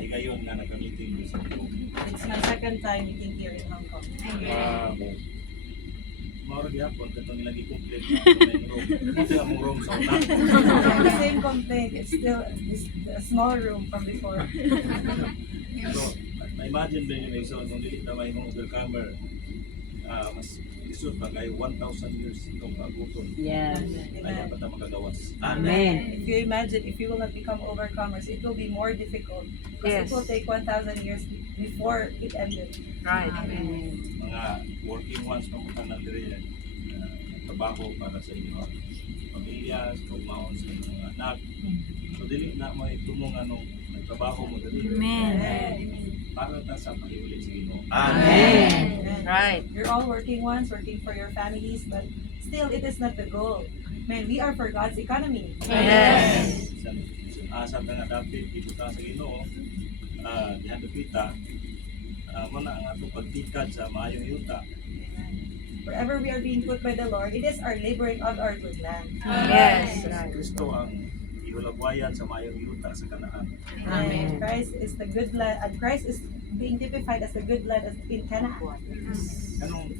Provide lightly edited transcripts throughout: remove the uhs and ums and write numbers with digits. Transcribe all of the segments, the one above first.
higayon nga nagka-meeting sa Cebu. It's my second time meeting here in Hong Kong. Maura gyapon katong ilang i-complete na yung room. Ito ang room sa una. The same complaint. It's still a small room from before. So, na-imagine din yung isa kung dili na may mga overcomer, mas isod pa kay 1,000 years itong aguton. Yes. Kaya pa tayo makagawas. Amen. If you imagine, if you will not become overcomers, it will be more difficult. Because Yes. it will take 1,000 years before it ended. Right. Mga working ones pamunta na diri trabaho para sa inyo pamilya, sa pagmaon sa inyong mga anak. So dili na may tumong anong trabaho mo diri. Para ta sa pahiuli sa Ginoo. Amen. Amen. Right. You're all working ones, working for your families, but still, it is not the goal. Man, we are for God's economy. Yes. Asa ta nga dapat ibuta sa Ginoo. Dihan kita mo na ang atong pagtikad sa maayong yuta. Wherever we are being put by the Lord, it is our laboring of our good land. Yes. Si Kristo ang ihulagwayan sa maayong yuta sa Kanaan. Amen. Christ is the good land, and Christ is being typified as the good land in Canaan. Kanong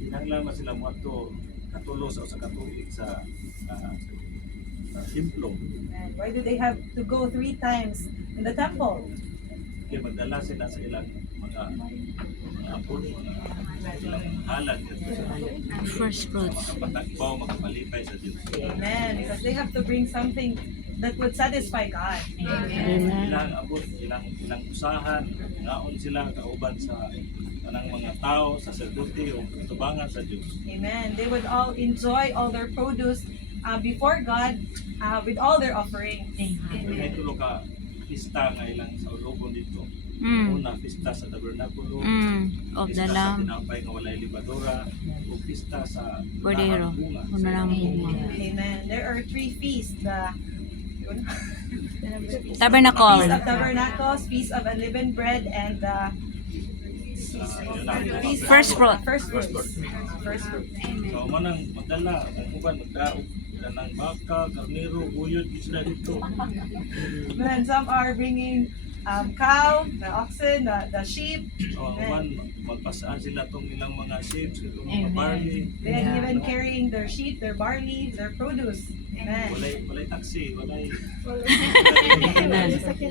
kinahanglan sila mo ato katulo sa usa ka tuig sa templo. And why do they have to go 3 times in the temple? Kaya magdala sila sa ilang mga apon, ilang halad First fruits. makapatagbaw, makapalipay sa Diyos. Amen. Because they have to bring something that would satisfy God. Ilang abot, ilang usahan, naon sila kauban sa kanang mga tao, sa sacerdote o katubangan sa Diyos. Amen. They would all enjoy all their produce before God with all their offerings. May tulo ka pista nga ilang sa ulobon dito. Mm. Una, pista sa tabernakulo, Of the pista sa Lamb. tinapay nga walay libadura, o pista sa Cordero. bunga. Unarang bunga. Amen. There are 3 feasts. The Feast Tabernacle. of Tabernacles, Feast of Unleavened Bread, and the Feast First of fruit. First fruits. First fruit. So, manang magdala, ang uban, magdaog, ng baka, karnero, buyod, sila dito. Then some are bringing cow, the oxen, the sheep. O, uban, magpasaan sila itong ilang mga sheep, itong mga barley. Then even carrying their sheep, their barley, their produce. Amen. Walay taxi, walay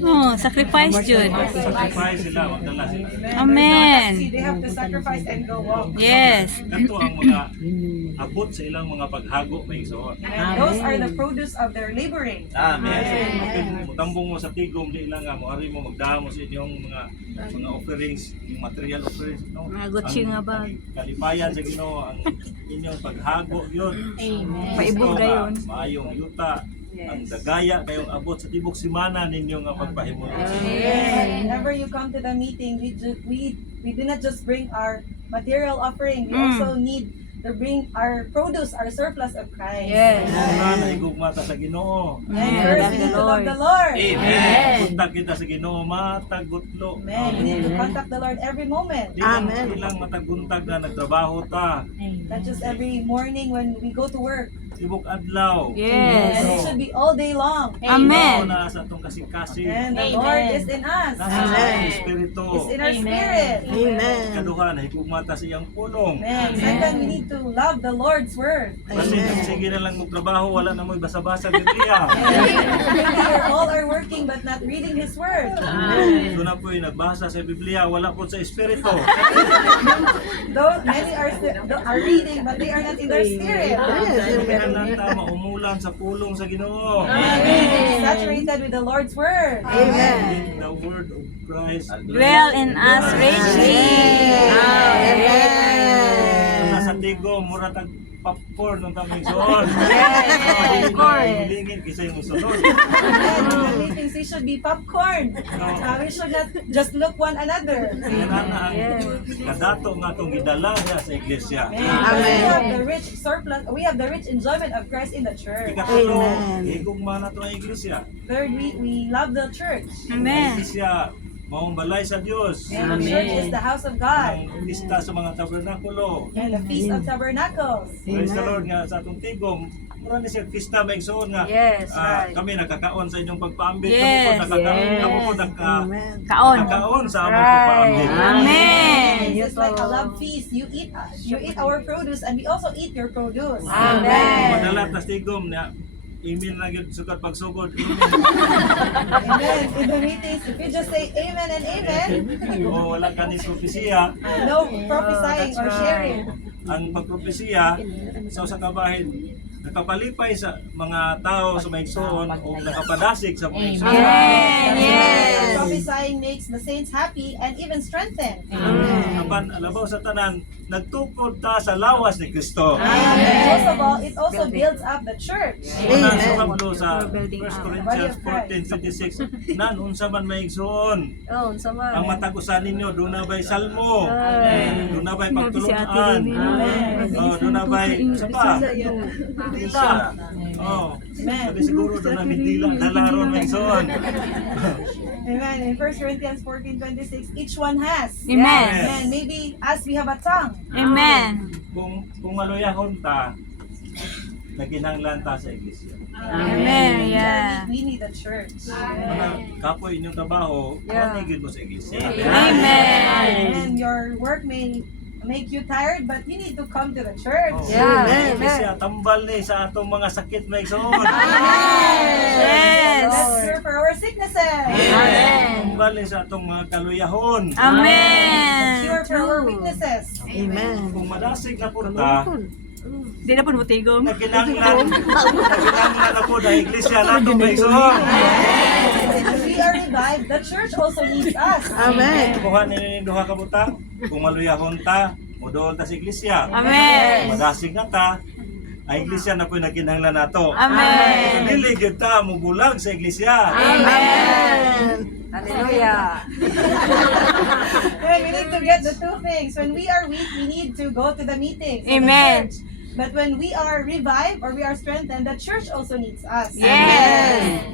Oh, sacrifice jud. sacrifice sila, magdala sila. Amen. There's no taxi. They have to sacrifice and go walk. Yes. Ito ang mga abot sa ilang mga paghago may isoon. Amen. Those are the produce of their laboring. Amen. Mutambong mo sa tigom, di lang nga, moari mo magdamo sa inyong mga offerings, yung material offerings. No? Mga gutsi nga ba? Ang kalipayan sa Ginoo, ang inyong paghago yun. Amen. Paibog gayon. Maayong yuta, ang dagaya kayong abot sa tibok simana ninyo nga pagpahimo. Whenever you come to the meeting, we do not just bring our material offering. We also need to bring our produce, our surplus of Christ. Yes. Na higugmata sa Ginoo. And first, we need to love the Lord. Punta kita sa Ginoo, matagutlo. Amen. We need to contact the Lord every moment. Di lang ilang mataguntag na nagtrabaho ta. Not just every morning when we go to work. Tibok adlaw. And Yes. it should be all day long. Amen. Na sa atong kasing-kasing. And the Lord is in us. Nasa sa Espiritu. It's in our spirit. Kaduha na higugmata sa iyang pulong. Amen. Second, we need to love the Lord's word. Kasi sige na lang magtrabaho, wala na mo basa-basa Biblia. Maybe you're all are working but not reading His word. Doon na po yung nagbasa sa Biblia, wala po sa Espiritu. Though many are reading but they are not in their spirit. Kaya lang ta maumulan sa pulong sa Ginoo. Amen. Saturated with the Lord's word. In the word of Christ. Dwell in us richly. Nasa tigo, mura tag popcorn ng taming soon. Popcorn. Hilingin kisa yung sunod. And in the meetings, we should be popcorn. We should not just look one another. Yan na ang kadato nga itong gidala niya sa iglesia. We have the rich surplus. We have the rich enjoyment of Christ in the church. Ikatulo, higugma na ito ang iglesia. Third, we love the church. Amen. Iglesia, maong balay sa Dios. And the church is the house of God. Ang pista sa mga tabernakulo. And the Feast of Tabernacles. Praise the Lord nga sa atong tigom. Marami siya pista may igsoon nga. Yes, right. Kami nakakaon sa inyong pagpaambit. Yes, Kamo po Kaon. nakakaon sa among Right. pagpaambit. Amen. It's like a love feast. You eat our produce and we also eat your produce. Amen. Madalat na tigom na email na gyud sukat pagsugod. Amen. In the meetings, if you just say amen and amen, O wala ka ni propesiya. no prophesying or sharing. Ang pagpropesiya sa usa ka bahin nakapalipay sa mga tao sa maigsoon o nakapadasig sa mga igsoon. Amen. Yes. Prophesying makes the saints happy and even strengthened. Apan alabaw sa tanan nagtukod ta sa lawas ni Kristo. And most of all, it also builds up the church. Una sa kablo sa 1 Building up. Corinthians 14:26 nan unsa man maigsoon Oh, sama. ang matag-usan ninyo doon na ba'y salmo, doon na ba'y Sinabi si Ate pagtulungan, Remy. doon na ba'y sa pa, dila. Oh, sabi siguro doon na dila, dalaron may soon. Amen. In 1 Corinthians 14:26, each one has. Amen. And maybe as we have a tongue. Amen. Kung maluyahon ta, naginanglan ta sa iglesia. Amen. Yeah. We need a church. Mga kapoy inyong trabaho, Yeah. manigid mo sa iglesia. Amen. And your work may make you tired, but you need to come to the church. Oh, Yeah. sa iglesia, tambal ni sa atong mga sakit may soon. Yes. Let's cure for our sicknesses. Amen. Tambal ni sa atong mga kaluyahon. Amen. Cure for our weaknesses. Kung madasig na punta, Di na po matigom. naginanglan ako na iglesia na ito may soon. As we are revived, the church also needs us. Kuha nila duha ka butang, kung maluyahon ta, mudoon ta sa iglesia. Amen. Madasig na ta, ang iglesia na po'y naginanglan nato. Amen. Dili gyud ta mubulag sa iglesia. Amen. Hallelujah. And we need to get the two things. When we are weak, we need to go to the meetings. of the Amen. church. But when we are revived or we are strengthened, the church also needs us. Yes.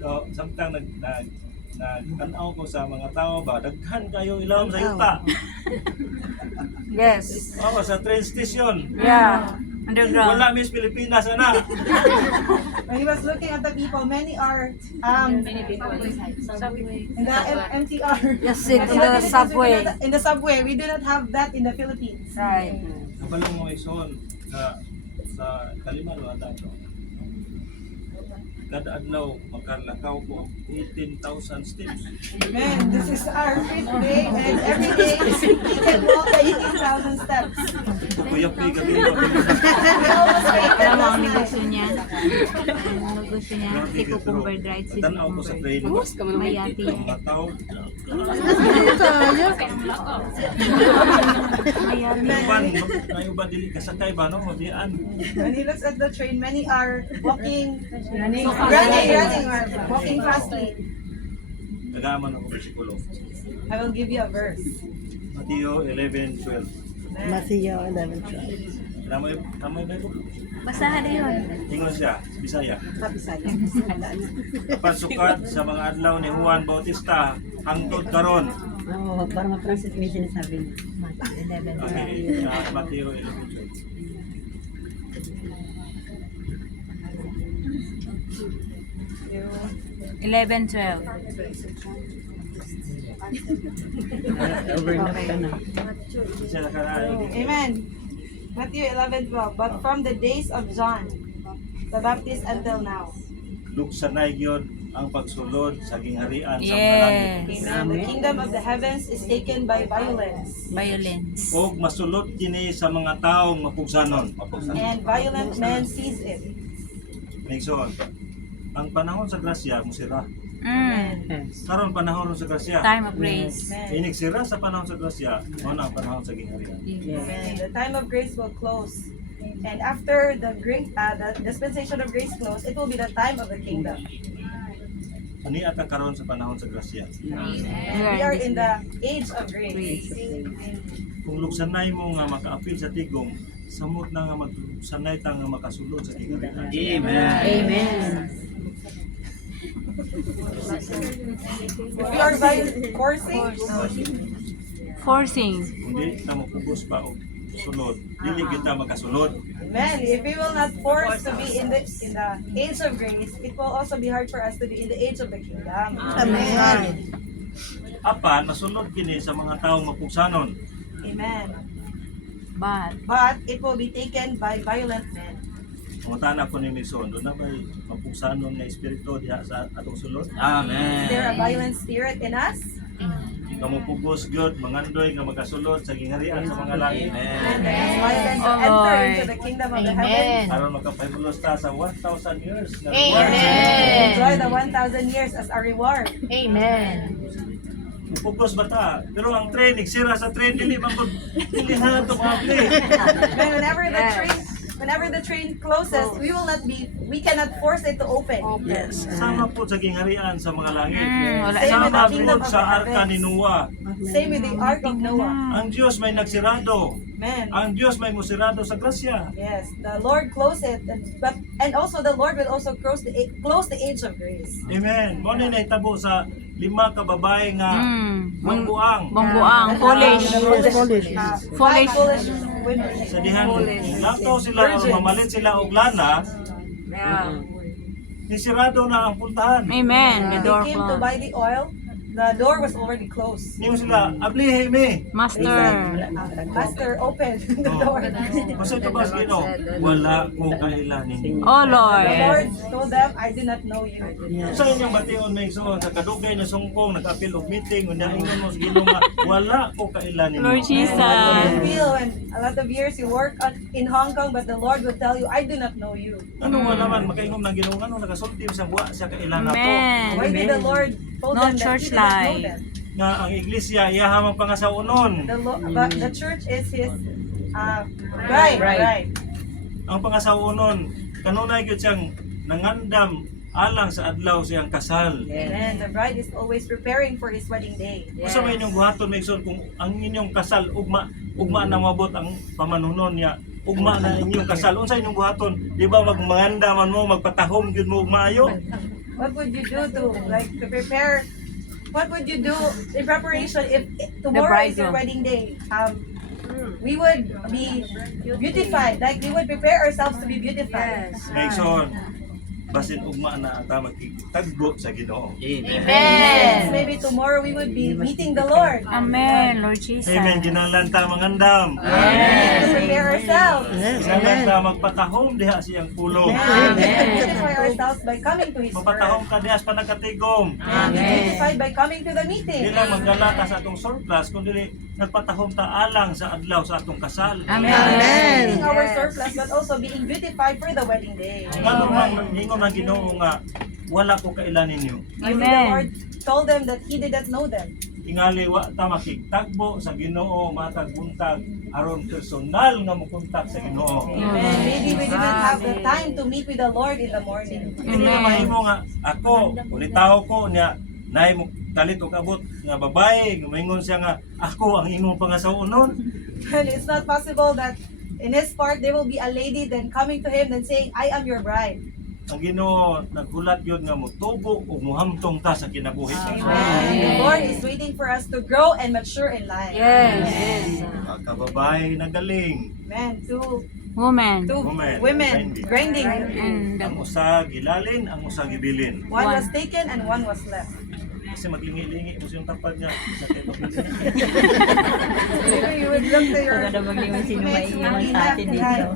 So, samtang nagtanaw ko sa mga tao ba, daghan kayo ilawom sa yuta. Yes. Ako sa train station. Yeah. Underground. Wala Miss Pilipinas na. When he was looking at the people, many are in the MTR. Yes, in the Philippines, subway. In the subway, we do not have that in the Philippines. Right. Kabalong mo ison sa Kaliman wala to. Kada adlaw magkalakaw ko 18,000 steps. Man, this is our fifth day, and every day we can walk 18,000 steps. Kuya Pi gabi We almost made that Alam mo last ang night. gusto niya? Ang gusto niya? Si cucumber dried, si Tanaw ko sa train. Mayati. Ang mga tao. Mayati. Ngayon ba dili kasakay ba no? Mabiyaan. When he looks at the train, many are running, or walking fastly. Nagaman ako bersikulo. I will give you a verse. Mateo 11:12. Matthew 11:12. Tamay ba ito? Basahan na yun. Ingon siya, Bisaya. Bisaya. Kapag sukat sa mga adlaw ni Juan Bautista, hangtod karon. Oo, para ma-translate mo yung sinasabi niya. Okay, Mateo 11:12. You 11-12. Overnight ka na. Siya nakaranig. Amen. Matthew 11:12. But from the days of John the Baptist until now. Luksanay gyud ang pagsulod sa gingharian sa mga langit. Yes. Amen. The kingdom of the heavens is taken by violence, Violence. Ug masulod kini sa mga taong mapugsanon. and violent men seize it. Nigsoon. Ang panahon sa grasya musira. Karon panahon sa grasya. Time of grace. Inig sira sa panahon sa grasya, mao na ang panahon sa gingharian. Amen. The time of grace will close. And after the dispensation of grace close, it will be the time of the kingdom. Ani ata karon sa panahon sa grasya. And we are in the age of grace. Kung luksanay mo nga makaapil sa tigom, samot na nga magsanay ta nga makasulod sa gingharian. Amen. If we are by forcing, Forcing. Hindi na mapubos pa o sunod. Dili kita makasunod. amen. If we will not force to be in the age of grace, it will also be hard for us to be in the age of the kingdom. Amen. Apan, nasunod kini sa mga taong mapugsanon. Amen. But. But it will be taken by violent men. Mutana ko ni Mison, doon na ba'y mapugsanon na espiritu diha sa atong sulod? Is there a violent spirit in us? Kamupugos gyud mangandoy nga magasulod sa gingharian sa mga langit. And there is violence to Oh, enter Lord. into the kingdom of the heavens. Aron makapahibulos ta sa 1,000 years na Amen. Enjoy the 1,000 years as a reward. Amen. Pugos ba ta? Pero ang train, sira sa train, dili man ko dilihan to mabli. And whenever the train closes, we cannot force it to open. Yes. Sama po sa gingharian sa mga langit. Wala Same with the Sama kingdom po of sa the arka ni heavens. Noah. Same with the ark of Noah. Ang Diyos may nagsirado. Amen. Ang Diyos may musirado sa grasya. Yes, the Lord closed it, and also the Lord will also close the age of grace. Amen. Mo ni nahitabo sa 5 ka babae nga mangbuang. Bangbuang. Foolish. Foolish. Five Foolish. foolish women. Sa dihan, lakaw sila o mamalit sila og lana, nisirado na ang puntahan. Amen. The They door came to closed. buy the oil. The door was already closed. Niyo sila, ablihe mi. Master. Master opened the door. Kasi ito ba Gino? Wala ko kailanin ninyo. Oh Lord. The Lord told them, I do not know you. Sa inyong bation may so sa kadugay na sungkong nag-apil og meeting unya ingon mo sa Ginoo nga wala ko kailanin Lord ninyo. Jesus. What you feel when a lot of years you work in Hong Kong, but the Lord will tell you, I do not know you. Ano nga naman makaingon ng Ginoo ano nagasulti sa buwa sa kailan na to. Amen. Why did the Lord told No them that church he did not know life. them? Nga ang iglesia iyahamang pangasaunon. But the church is his bride. Ang pangasaunon kanunay gyud siyang nangandam alang sa adlaw siyang kasal. Amen. The bride is always preparing for his wedding day. Usa may inyong buhaton make sure kung ang inyong kasal ugma na mabot ang pamanunon niya. Ugma na inyong kasal. Unsa inyong buhaton? Di ba magmangandaman mo, magpatahom gyud mo ug maayo? What would you do to prepare? What would you do in preparation if tomorrow is your bridal. wedding day? We would be beautified. Like we would prepare ourselves to be beautified. Make sure basin ugma na ata magtagbo sa Ginoo. Yes, maybe tomorrow we would be meeting the Lord. Amen. Lord Jesus. Amen. Ginalan ta mangandam. To prepare ourselves. Ginalan ta magpatahom diha siyang pulo. And we beautify ourselves by coming to His Mapatahom Word. ka diha sa panagatigom. And we beautified by coming to the meeting. Di lang magdala ta sa atong surplus kundi nagpatahom ta alang sa adlaw sa atong kasal. Meeting our surplus, but also being beautified for the wedding day. Ngano man ningon ang Ginoo nga wala ko kailan ninyo. Maybe the Lord told them that He did not know them. Tingali wa ta makigtagbo sa Ginoo matag buntag aron personal nga mokontak sa Ginoo. Amen. Maybe we did not have the time to meet with the Lord in the morning. Hindi na mahimo nga ako ulitaw ko niya nay mo talit og abot nga babae gumingon siya nga ako ang imong pangasaunon. And it's not possible that in His part there will be a lady then coming to Him and saying, I am your bride. Ang Ginoo naghulat yun nga motubo ug muhamtong ta sa kinabuhi. Amen. The Lord is waiting for us to grow and mature in life. Mga kababae na galing. Amen. Two Woman. women grinding. And Ang usa gilalin, ang usa gibilin. One was taken and one was left. Kasi maglingi-lingi mo siyang tapad niya sa kito. Maybe you would look to your mates who will be left behind.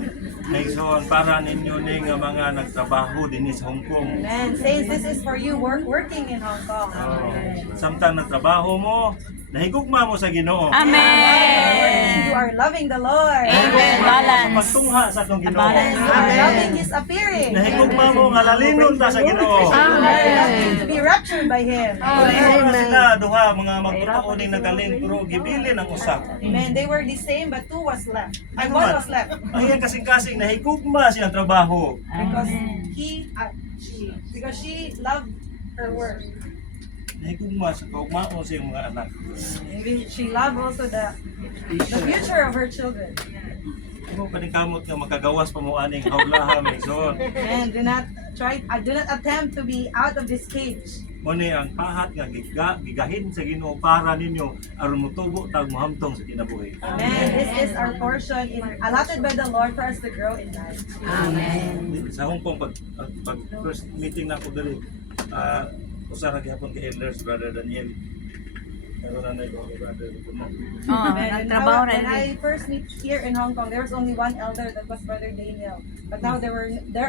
Nagsoon para ninyo ni nga mga nagtrabaho din sa Hong Kong. Amen. Says this is for you working in Hong Kong. Samtang nagtrabaho mo, nahigugma mo sa Ginoo. Amen. You are loving the Lord. Amen. Sa Balance. pagtungha sa atong Ginoo. Balance. You are loving His appearing. Nahigugma mo nga lalinon ta sa Ginoo. You are loving to be raptured by Him. Amen. Sila duha mga magtotoo ning nagaling pero gibilin ang usa. Amen. They were the same, but two was left. And Ano one man? was left. Ang iyang kasing-kasing nahigugma siyang trabaho. Because because she loved her work. Nahigugma sa kaugmaon sa iyong mga anak. Maybe she loved also the future of her children. Mo panikamot nga makagawas pa mo aning hawlaha may son. And do not attempt to be out of this cage. Mo ni ang pahat nga gigahin sa Ginoo para ninyo aron motubo tag mohamtong sa kinabuhi. Amen. This is our portion allotted by the Lord for us to grow in life. Sa Hong Kong pag first meeting na ko diri usa ra gyapon ka elders brother Daniel. Pero nanay ko brother Puno. Oh, Amen. nagtrabaho When rin. I first meet here in Hong Kong, there was only one elder, that was Brother Daniel. But now there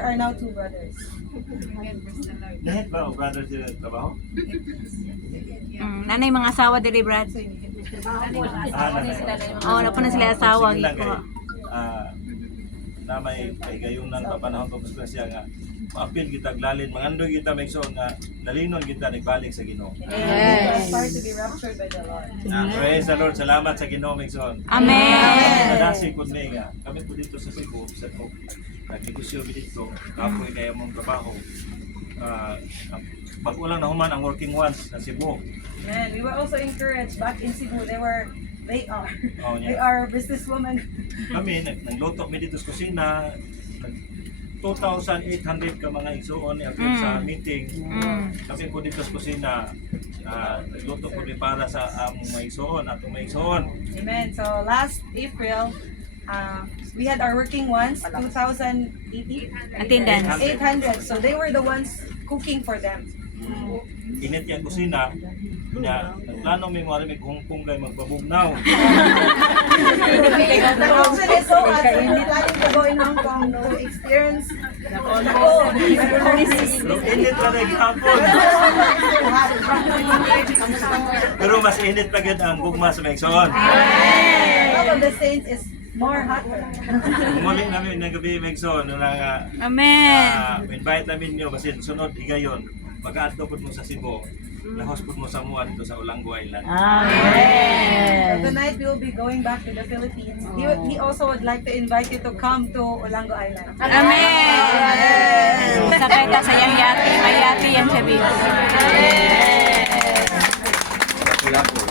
are now two brothers. Nehet ba o brother sila trabaho? Nanay mga asawa diri Brad. Nanay. Oh, na po na sila asawa Sige lang, giko. Na may gayunan pa panahon pa pa siya nga maapil kita glalin mangandoy kita may igsoon nga nalinon kita nagbalik sa Ginoo. And we aspire to be raptured by the Lord. Praise the Lord. Salamat sa Ginoo may igsoon. Amen. Nadasi pud may nga kami po dito sa Cebu sa ko nagnegosyo mi dito kapoy kaya mong trabaho. Bago lang nahuman ang working ones sa Cebu. Amen. We were also encouraged back in Cebu. They are Oh, they yeah. are businesswomen. Kami nagluto mi dito sa kusina. 2,800 ka mga igsoon ni sa meeting. Kami po dito sa kusina nagluto po mi para sa among mga igsoon at mga igsoon. Amen. So last April, we had our working ones, 2,080 Attendance. 800. So they were the ones cooking for them. Init yung kusina niya nagplano mi mo may kung kay magbabugnaw. The option is so hot. So we're planning to go in Hong Kong to experience the cold. Pero init na naghapon. Pero mas init pa gid ang gugma sa Megson. All of the saints is more hotter. Muli namin ng gabi Megson nga Amen. invite namin niyo kasi sunod higayon mag-aadto pud mo sa Cebu. Lahos pud mo sa Muan dito sa Olango Island. So tonight we will be going back to the Philippines. He also would like to invite you to come to Olango Island. Amen. Sakay ka sa iyang yati. May yati yan sa video. Wala po.